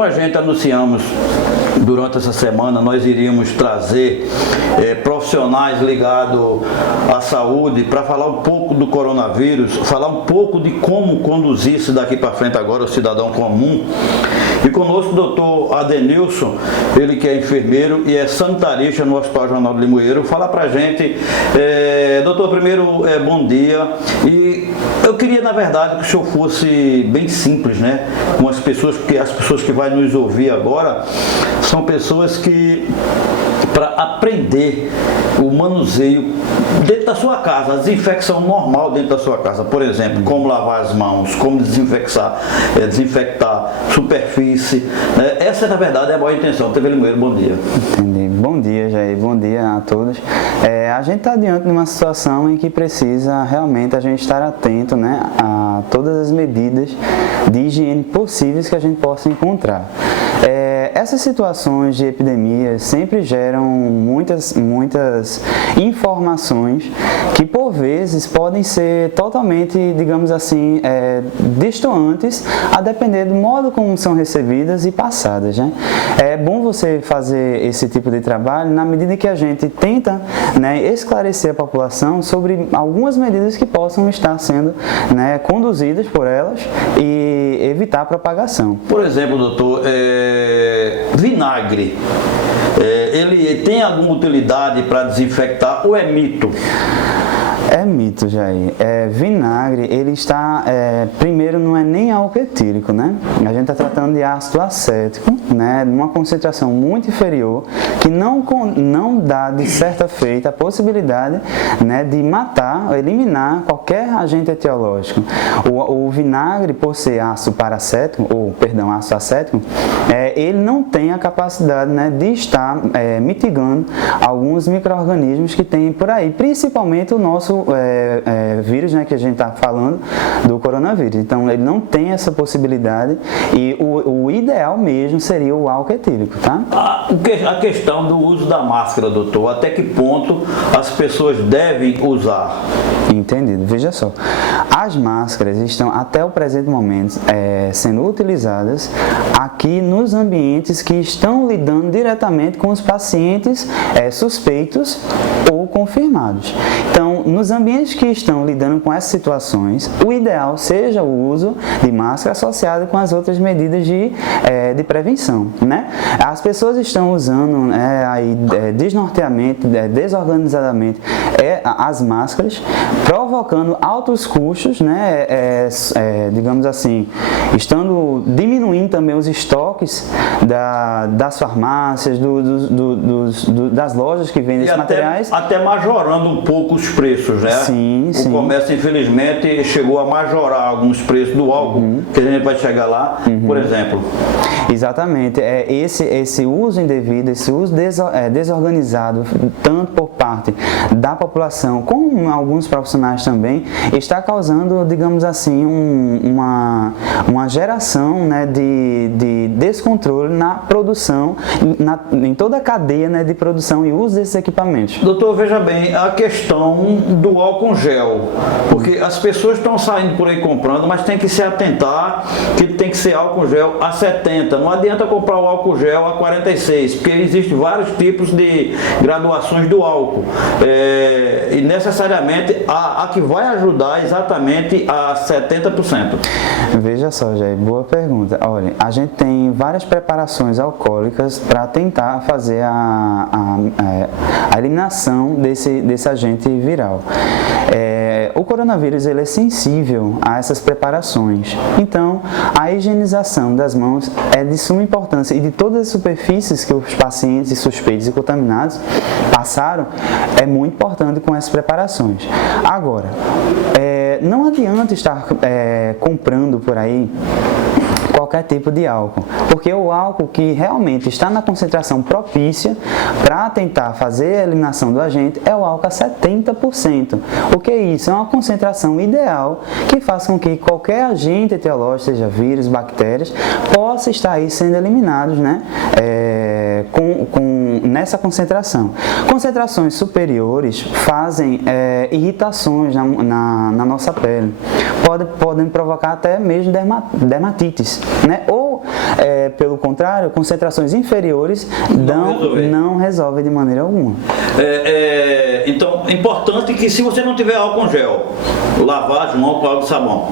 como a gente anunciamos durante essa semana, nós iríamos trazer profissionais ligados à saúde para falar um pouco do coronavírus, falar um pouco de como conduzir-se daqui para frente agora o cidadão comum. E conosco o doutor Adenilson, ele que é enfermeiro e é sanitarista no Hospital Jornal do Limoeiro, fala pra gente. Doutor, primeiro, bom dia. E eu queria, na verdade, que o senhor fosse bem simples, né? Com as pessoas, porque as pessoas que vão nos ouvir agora são pessoas que, para aprender o manuseio dentro da sua casa, a desinfecção normal dentro da sua casa, por exemplo, como lavar as mãos, como desinfectar superfície, né? Essa, na verdade, é a maior intenção. TV Limoeiro, bom dia. Entendi. Bom dia, Jair. Bom dia a todos. A gente está diante de uma situação em que precisa realmente a gente estar atento, né, a todas as medidas de higiene possíveis que a gente possa encontrar. Essas situações de epidemia sempre geram muitas informações que, por vezes, podem ser totalmente, digamos assim, destoantes, a depender do modo como são recebidas e passadas, né? É bom você fazer esse tipo de trabalho na medida que a gente tenta, né, esclarecer a população sobre algumas medidas que possam estar sendo, né, conduzidas por elas e evitar a propagação. Por exemplo, doutor, vinagre, ele tem alguma utilidade para desinfectar ou é mito? É mito, Jair. Vinagre, ele está, primeiro, não é nem álcool etílico, né? A gente está tratando de ácido acético, né? Numa concentração muito inferior, que não dá, de certa feita, a possibilidade, né, de matar ou eliminar qualquer agente etiológico. O vinagre, por ser ácido paracético, ácido acético, ele não tem a capacidade, né, de estar mitigando alguns micro-organismos que tem por aí, principalmente o nosso vírus, né, que a gente está falando do coronavírus. Então ele não tem essa possibilidade e o ideal mesmo seria o álcool etílico, tá? A questão do uso da máscara, doutor, até que ponto as pessoas devem usar? Entendido. Veja só, as máscaras estão até o presente momento sendo utilizadas aqui nos ambientes que estão lidando diretamente com os pacientes suspeitos ou confirmados. Então, nos ambientes que estão lidando com essas situações, o ideal seja o uso de máscara associado com as outras medidas de prevenção, né? As pessoas estão usando desnorteadamente, desorganizadamente as máscaras, provocando altos custos, né? Digamos assim, diminuindo também os estoques das farmácias, das lojas que vendem esses materiais. Até majorando um pouco os preços, né? Sim, sim. O comércio, infelizmente, chegou a majorar alguns preços do álcool, que a gente vai chegar lá, por exemplo. Exatamente. Esse uso indevido, esse uso desorganizado, tanto por parte da população como alguns profissionais também, está causando, digamos assim, uma geração, né, de descontrole na produção, em toda a cadeia, né, de produção e uso desses equipamentos. Doutor, veja bem, a questão do álcool gel, porque as pessoas estão saindo por aí comprando, mas tem que se atentar que tem que ser álcool gel a 70, não adianta comprar o álcool gel a 46, porque existem vários tipos de graduações do álcool, e necessariamente a que vai ajudar exatamente a 70%. Veja só, Jair, boa pergunta. Olha, a gente tem várias preparações alcoólicas para tentar fazer a eliminação desse agente viral. O coronavírus, ele é sensível a essas preparações, então a higienização das mãos é de suma importância e de todas as superfícies que os pacientes suspeitos e contaminados passaram, é muito importante com essas preparações. Agora, não adianta estar comprando por aí qualquer tipo de álcool, porque o álcool que realmente está na concentração propícia para tentar fazer a eliminação do agente é o álcool a 70%. O que é isso? É uma concentração ideal que faz com que qualquer agente etiológico, seja vírus, bactérias, possa estar aí sendo eliminados, né? Nessa concentração. Concentrações superiores fazem irritações na nossa pele, podem provocar até mesmo dermatites, né? Ou ou, pelo contrário, concentrações inferiores não resolvem de maneira alguma. Então, é importante que se você não tiver álcool em gel, lavar as mãos com água e sabão.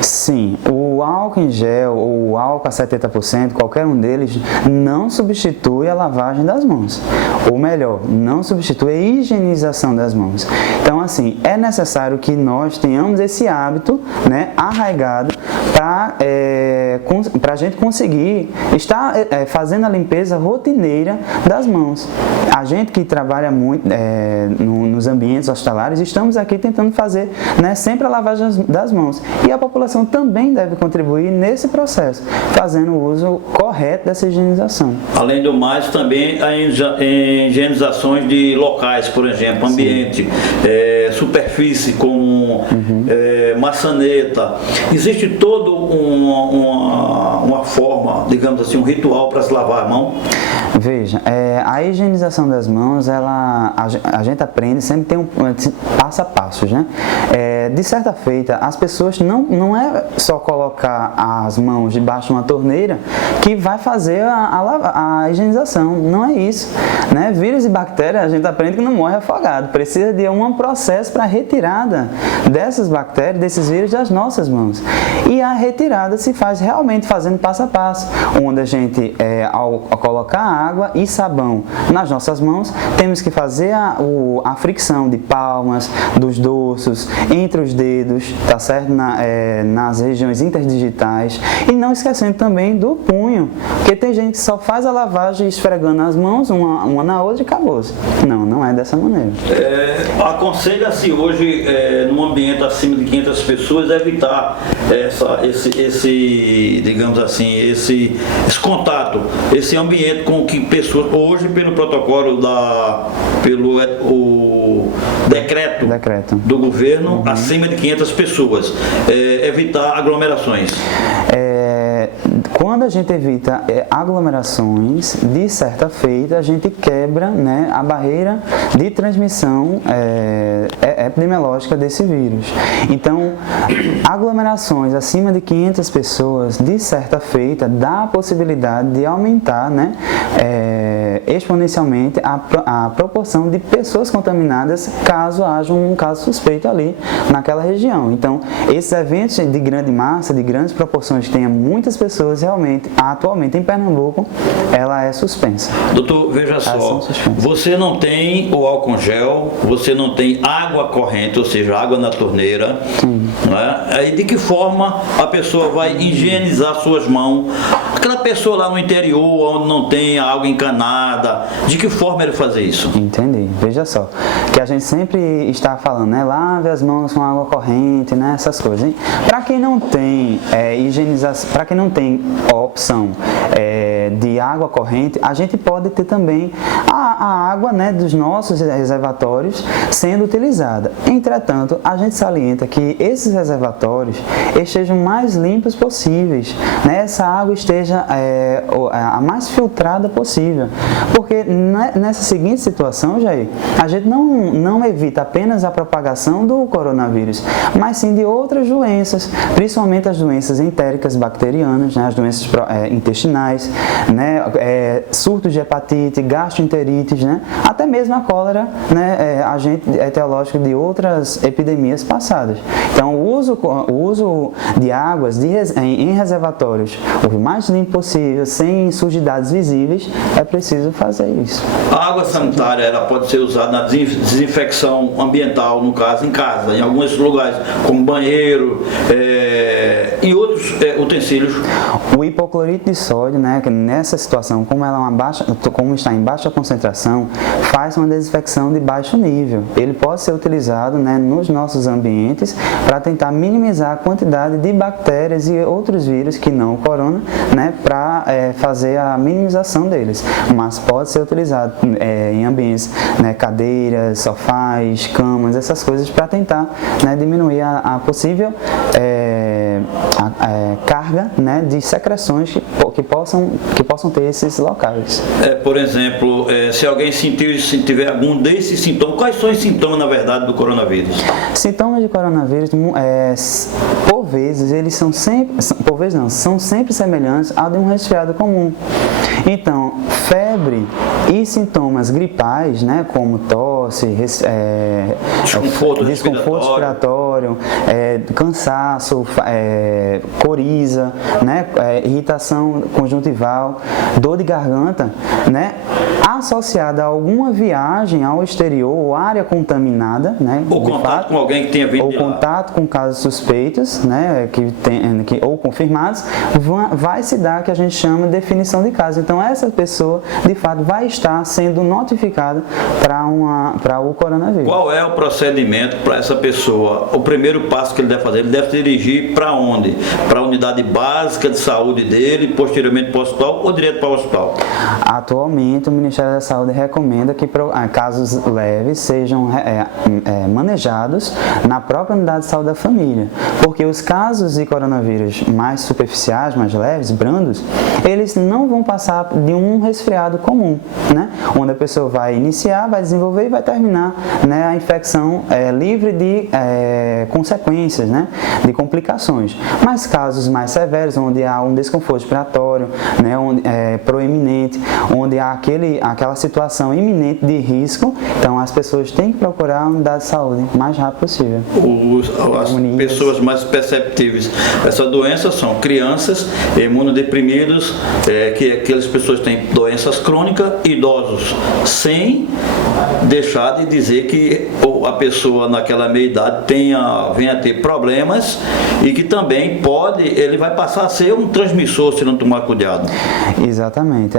Sim, o álcool em gel ou o álcool a 70%, qualquer um deles, não substitui a lavagem das mãos. Ou melhor, não substitui a higienização das mãos. Então, assim, é necessário que nós tenhamos esse hábito, né, arraigado para a gente conseguir estar fazendo a limpeza rotineira das mãos. A gente que trabalha muito nos ambientes hospitalares, estamos aqui tentando fazer, né, sempre a lavagem das mãos. E a população também deve contribuir nesse processo, fazendo o uso correto dessa higienização. Além do mais, também a higienizações de locais, por exemplo, ambiente, superfície como maçaneta. Existe toda uma forma, digamos assim, um ritual para se lavar a mão? Veja, a higienização das mãos, a gente aprende, sempre tem passo a passo, né? De certa feita, as pessoas não é só colocar as mãos debaixo de uma torneira que vai fazer a higienização, não é isso, né? Vírus e bactérias, a gente aprende que não morre afogado, precisa de um processo para a retirada dessas bactérias, desses vírus das nossas mãos. E a retirada se faz realmente fazendo passo a passo, onde a gente, ao colocar água e sabão nas nossas mãos, temos que fazer a fricção de palmas, dos dorsos, entre os dedos, tá certo? Nas regiões interdigitais, e não esquecendo também do punho, porque tem gente que só faz a lavagem esfregando as mãos uma na outra e acabou-se. Não é dessa maneira. Aconselha-se hoje, num ambiente acima de 500 pessoas, evitar digamos assim, esse contato, esse ambiente com que pessoas, hoje pelo protocolo o decreto do governo, acima de 500 pessoas, evitar aglomerações. Quando a gente evita aglomerações, de certa feita, a gente quebra, né, a barreira de transmissão epidemiológica desse vírus. Então, aglomerações acima de 500 pessoas, de certa feita, dá a possibilidade de aumentar, né, exponencialmente a proporção de pessoas contaminadas caso haja um caso suspeito ali naquela região. Então, esses eventos de grande massa, de grandes proporções, que tenha muitas pessoas, realmente, atualmente em Pernambuco, ela é suspensa. Doutor, veja só, você não tem o álcool gel, você não tem água corrente, ou seja, água na torneira, não é? Aí de que forma a pessoa vai higienizar suas mãos? Aquela pessoa lá no interior, onde não tem água encanada, de que forma ele fazer isso? Entendi. Veja só, que a gente sempre está falando, né? Lave as mãos com água corrente, né? Essas coisas. Para quem não tem higienização, para quem não tem a opção de água corrente, a gente pode ter também a água, né, dos nossos reservatórios sendo utilizada. Entretanto, a gente salienta que esses reservatórios estejam mais limpos possíveis, né? Essa água esteja a mais filtrada possível, porque nessa seguinte situação, Jair, a gente não evita apenas a propagação do coronavírus, mas sim de outras doenças, principalmente as doenças entéricas bacterianas, né, as doenças intestinais, né, surtos de hepatite, gastroenterites, né, até mesmo a cólera, né, agente etiológico de outras epidemias passadas. Então, o uso de águas em reservatórios o mais limpo possível, sem sujidades visíveis, é preciso fazer isso. A água sanitária, ela pode ser usada na desinfecção ambiental, no caso, em casa, em alguns lugares, como banheiro e outros utensílios. O hipoclorito de sódio, né, que nessa situação, como está em baixa concentração, faz uma desinfecção de baixo nível. Ele pode ser utilizado, né, nos nossos ambientes para tentar minimizar a quantidade de bactérias e outros vírus que não o corona, né, para fazer a minimização deles. Mas pode ser utilizado em ambientes, né, cadeiras, sofás, camas, essas coisas, para tentar, né, diminuir a possível carga, né, de secreções que possam ter esses locais. Por exemplo, se alguém se tiver algum desses sintomas, quais são os sintomas, na verdade, do coronavírus? Sintomas de coronavírus, por vezes, eles são sempre semelhantes ao de um resfriado comum. Então, febre e sintomas gripais, né, como tosse, desconforto respiratório, cansaço, coriza, né, irritação conjuntival, dor de garganta, né, associada a alguma viagem ao exterior ou área contaminada, né, ou contato com alguém que tenha vindo de lá, ou contato com casos suspeitos, né, ou confirmados, vai se dar o que a gente chama de definição de caso. Então, essa pessoa, de fato, vai estar sendo notificada para o coronavírus. Qual é o procedimento para essa pessoa? O primeiro passo que ele deve fazer, ele deve se dirigir para onde? Para a unidade básica de saúde dele, posteriormente para o hospital ou direto para o hospital? Atualmente, o Ministério da Saúde recomenda que casos leves sejam manejados na própria unidade de saúde da família, porque os casos de coronavírus mais superficiais, mais leves, brandos, eles não vão passar de um resfriado comum, né? Onde a pessoa vai iniciar, vai desenvolver e vai terminar, né, a infecção livre de consequências, né, de complicações. Mas casos mais severos, onde há um desconforto respiratório, né, proeminente, onde há aquela situação iminente de risco, então as pessoas têm que procurar a unidade de saúde o mais rápido possível. As pessoas mais perceptíveis dessa doença são crianças, imunodeprimidos, que aquelas pessoas têm doenças crônicas, idosos, sem deixar de dizer que a pessoa naquela meia-idade venha a ter problemas e que também ele vai passar a ser um transmissor se não tomar cuidado. Exatamente.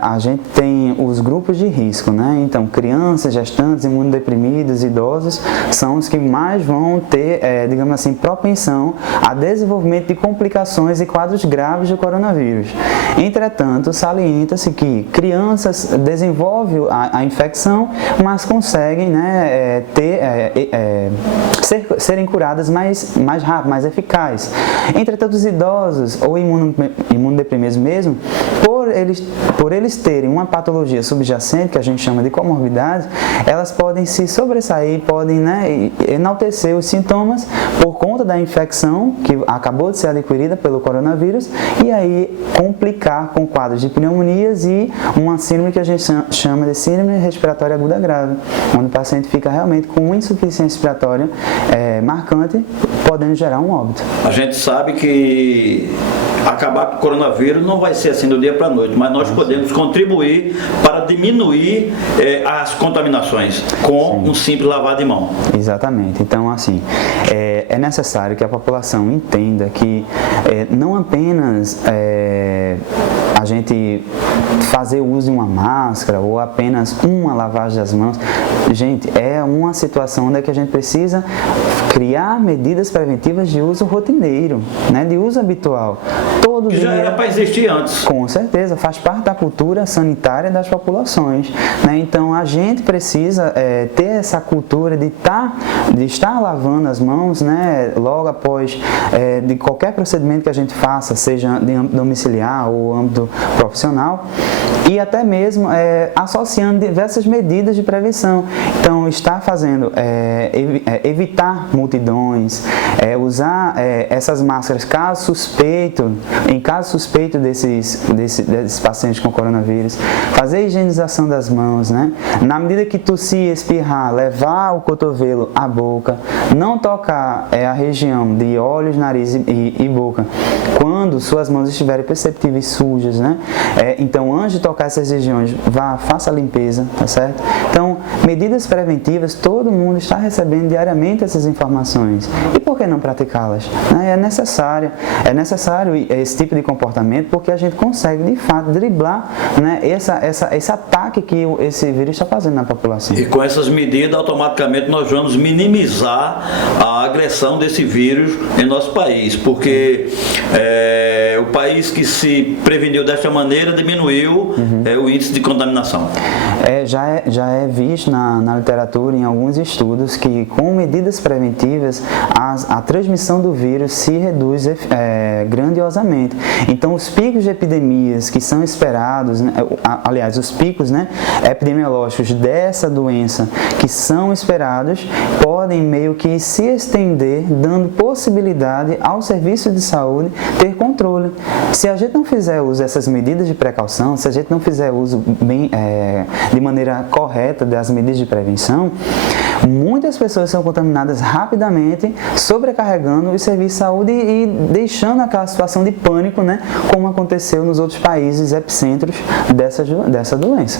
A gente tem os grupos de risco, né? Então, crianças, gestantes, imunodeprimidos, idosos, são os que mais vão ter, digamos assim, propensão a desenvolvimento de complicações e quadros graves do coronavírus. Entretanto, salienta-se que crianças desenvolvem a infecção, mas conseguem, né, serem curadas mais rápido, mais eficaz. Entretanto, os idosos ou imunodeprimidos mesmo, por eles terem uma patologia subjacente, que a gente chama de comorbidade, elas podem se sobressair, podem, né, enaltecer os sintomas por conta da infecção que acabou de ser adquirida pelo coronavírus e aí complicar com quadros de pneumonias e uma síndrome que a gente chama de síndrome respiratória aguda grave, onde o paciente fica realmente com uma insuficiência respiratória marcante, podendo gerar um óbito. A gente sabe que acabar com o coronavírus não vai ser assim do dia para a noite, mas nós podemos contribuir para diminuir as contaminações com um simples lavar de mão. Exatamente. Então, assim, é necessário que a população entenda que não apenas a gente fazer uso de uma máscara ou apenas uma lavagem das mãos. Gente, é uma situação onde a gente precisa criar medidas preventivas de uso rotineiro, né, de uso habitual. Todo dia. Já era para existir antes. Com certeza, faz parte da cultura sanitária das populações, né? Então a gente precisa ter essa cultura de estar lavando as mãos, né, logo após de qualquer procedimento que a gente faça, seja de âmbito domiciliar ou âmbito profissional, e até mesmo associando diversas medidas de prevenção. Então, estar fazendo, evitar multidões, usar essas máscaras em caso suspeito desses pacientes com coronavírus, fazer a higienização das mãos, né? Na medida que tossir, espirrar, levar o cotovelo à boca, não tocar a região de olhos, nariz e boca quando suas mãos estiverem perceptíveis sujas, né? Então, antes de tocar essas regiões, faça a limpeza, tá certo? Então, medidas preventivas, todo mundo está recebendo diariamente essas informações. E por que não praticá-las? É necessário esse tipo de comportamento, porque a gente consegue, de fato, driblar, né, esse ataque que esse vírus está fazendo na população. E com essas medidas, automaticamente, nós vamos minimizar a agressão desse vírus em nosso país, porque o país que se preveniu desta maneira diminuiu o índice de contaminação. Já é visto visto na literatura, em alguns estudos, que com medidas preventivas a transmissão do vírus se reduz grandiosamente. Então, os picos de epidemias que são esperados, né, aliás, os picos, né, epidemiológicos dessa doença que são esperados, podem meio que se estender, dando possibilidade ao serviço de saúde ter controle. Se a gente não fizer uso dessas medidas de precaução, se a gente não fizer uso de maneira correta das medidas de prevenção, muitas pessoas são contaminadas rapidamente, sobrecarregando os serviços de saúde e deixando aquela situação de pânico, né, como aconteceu nos outros países epicentros dessa doença.